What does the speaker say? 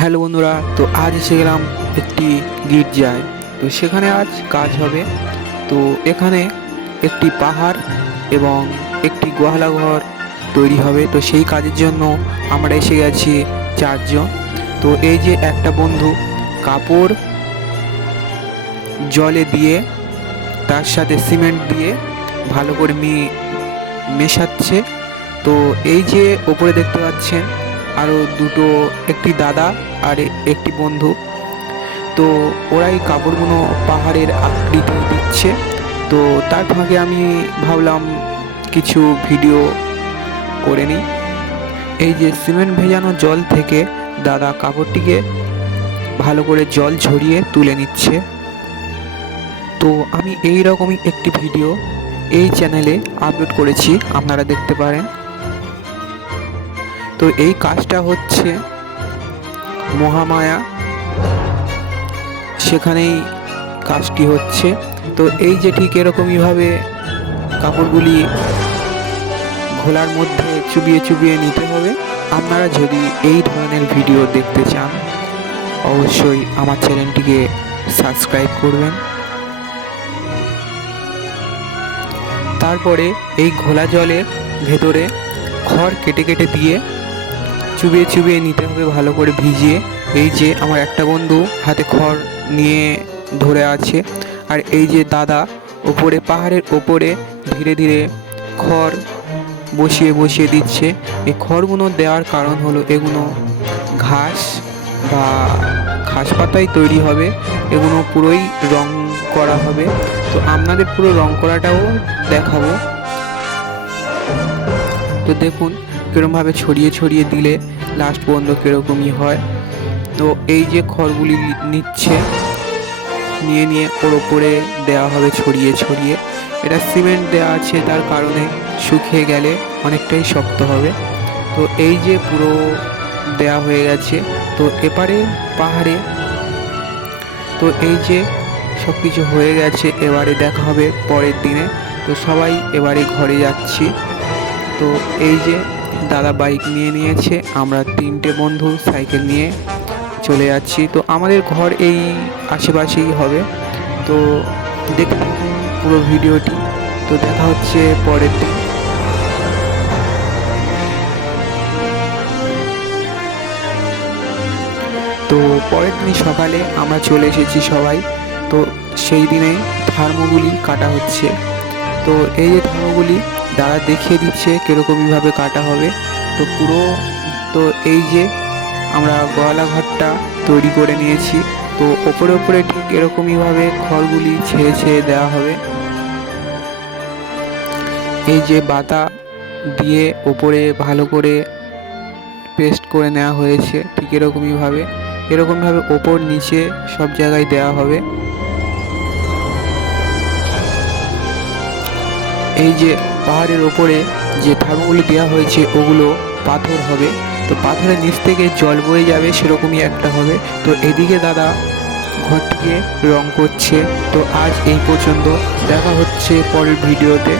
Hello বন্ধুরা, তো আজ এসে গেলাম একটি গির্জায়। তো সেখানে আজ কাজ হবে। তো এখানে একটি পাহাড় এবং একটি গোহালা ঘর তৈরি হবে। তো সেই কাজের জন্য আমরা এসে গেছি 4 জন। তো এই যে একটা বন্ধু কাপড় জলে দিয়ে তার সাথে সিমেন্ট দিয়ে ভালো করে মেশাচ্ছে। তো এই যে ওপরে দেখতে পাচ্ছেন আরও একটি দাদা আর একটি বন্ধু। তো ওরাই কাপড়গুলো পাহাড়ের আকৃতি দিচ্ছে। তো তার ফাঁকে আমি ভাবলাম কিছু ভিডিও করে নিই। এই যে সিমেন্ট ভেজানো জল থেকে দাদা কাপড়টিকে ভালো করে জল ঝরিয়ে তুলে নিচ্ছে। তো আমি এই রকমই একটি ভিডিও এই চ্যানেলে আপলোড করেছি, আপনারা দেখতে পারেন। তো এই কাজটা হচ্ছে মহামায়া, সেখানেই কাজটি হচ্ছে। তো এই যে ঠিক এরকমইভাবে কাপড়গুলি ঘোলার মধ্যে চুবিয়ে চুবিয়ে নিতে হবে। আপনারা যদি এই ধরনের ভিডিও দেখতে চান অবশ্যই আমার চ্যানেলটিকে সাবস্ক্রাইব করবেন। তারপরে এই ঘোলা জলের ভেতরে খড় কেটে কেটে দিয়ে চুবিয়ে চুবিয়ে নিতে হবে ভালো করে ভিজিয়ে। এই যে আমার একটা বন্ধু হাতে খড় নিয়ে ধরে আছে, আর এই যে দাদা ওপরে পাহাড়ের ওপরে ধীরে ধীরে খড় বসিয়ে বসিয়ে দিচ্ছে। এই খড়গুলো দেওয়ার কারণ হলো এগুলো ঘাস বা ঘাস পাতায় তৈরি হবে, এগুলো পুরোই রং করা হবে। তো আপনাদের পুরো রং করাটাও দেখাবো। তো দেখুন কীরকমভাবে ছড়িয়ে ছড়িয়ে দিলে লাস্ট পর্যন্ত কীরকমই হয়। তো এই যে খড়গুলি নিচ্ছে, নিয়ে ওর ওপরে দেওয়া হবে ছড়িয়ে ছড়িয়ে। এটা সিমেন্ট দেওয়া আছে, তার কারণে শুকিয়ে গেলে অনেকটাই শক্ত হবে। তো এই যে পুরো দেওয়া হয়ে গেছে। তো এপারে পাহাড়ে তো এই যে সব কিছু হয়ে গেছে, এবারে দেখা হবে পরের দিনে। তো সবাই এবারে ঘরে যাচ্ছি। তো এই যে দাদা বাইক নিয়ে নিয়েছে, আমরা 3টে বন্ধু সাইকেল নিয়ে চলে যাচ্ছি। তো আমাদের ঘর এই আশেপাশেই হবে। তো দেখতে থাকুন পুরো ভিডিওটি। তো দেখা হচ্ছে পরের দিন। তো পরের দিন সকালে আমরা চলে এসেছি সবাই। তো সেই দিনে থার্মোগুলি কাটা হচ্ছে। তো এই যে থার্মোগুলি দাদা দেখিয়ে দিচ্ছে কীরকমইভাবে কাটা হবে। তো তো এই যে আমরা গোয়ালা ঘরটা তৈরি করে নিয়েছি। তো ওপরে ওপরে ঠিক এরকমইভাবে খড়গুলি ছেড়ে ছেড়ে দেওয়া হবে। এই যে বাতা দিয়ে ওপরে ভালো করে পেস্ট করে নেওয়া হয়েছে, ঠিক এরকমইভাবে ওপর নিচে সব জায়গায় দেওয়া হবে। এই যে পাহাড়ের ওপরে যে থার্মোগুলি দেওয়া হয়েছে ওগুলো পাথর হবে। তো পাথরের নিচ থেকে জল বয়ে যাবে, সেরকমই একটা হবে। তো এদিকে দাদা ঘরটিকে রং করছে। তো আজ এই পর্যন্ত, দেখা হচ্ছে পরের ভিডিওতে।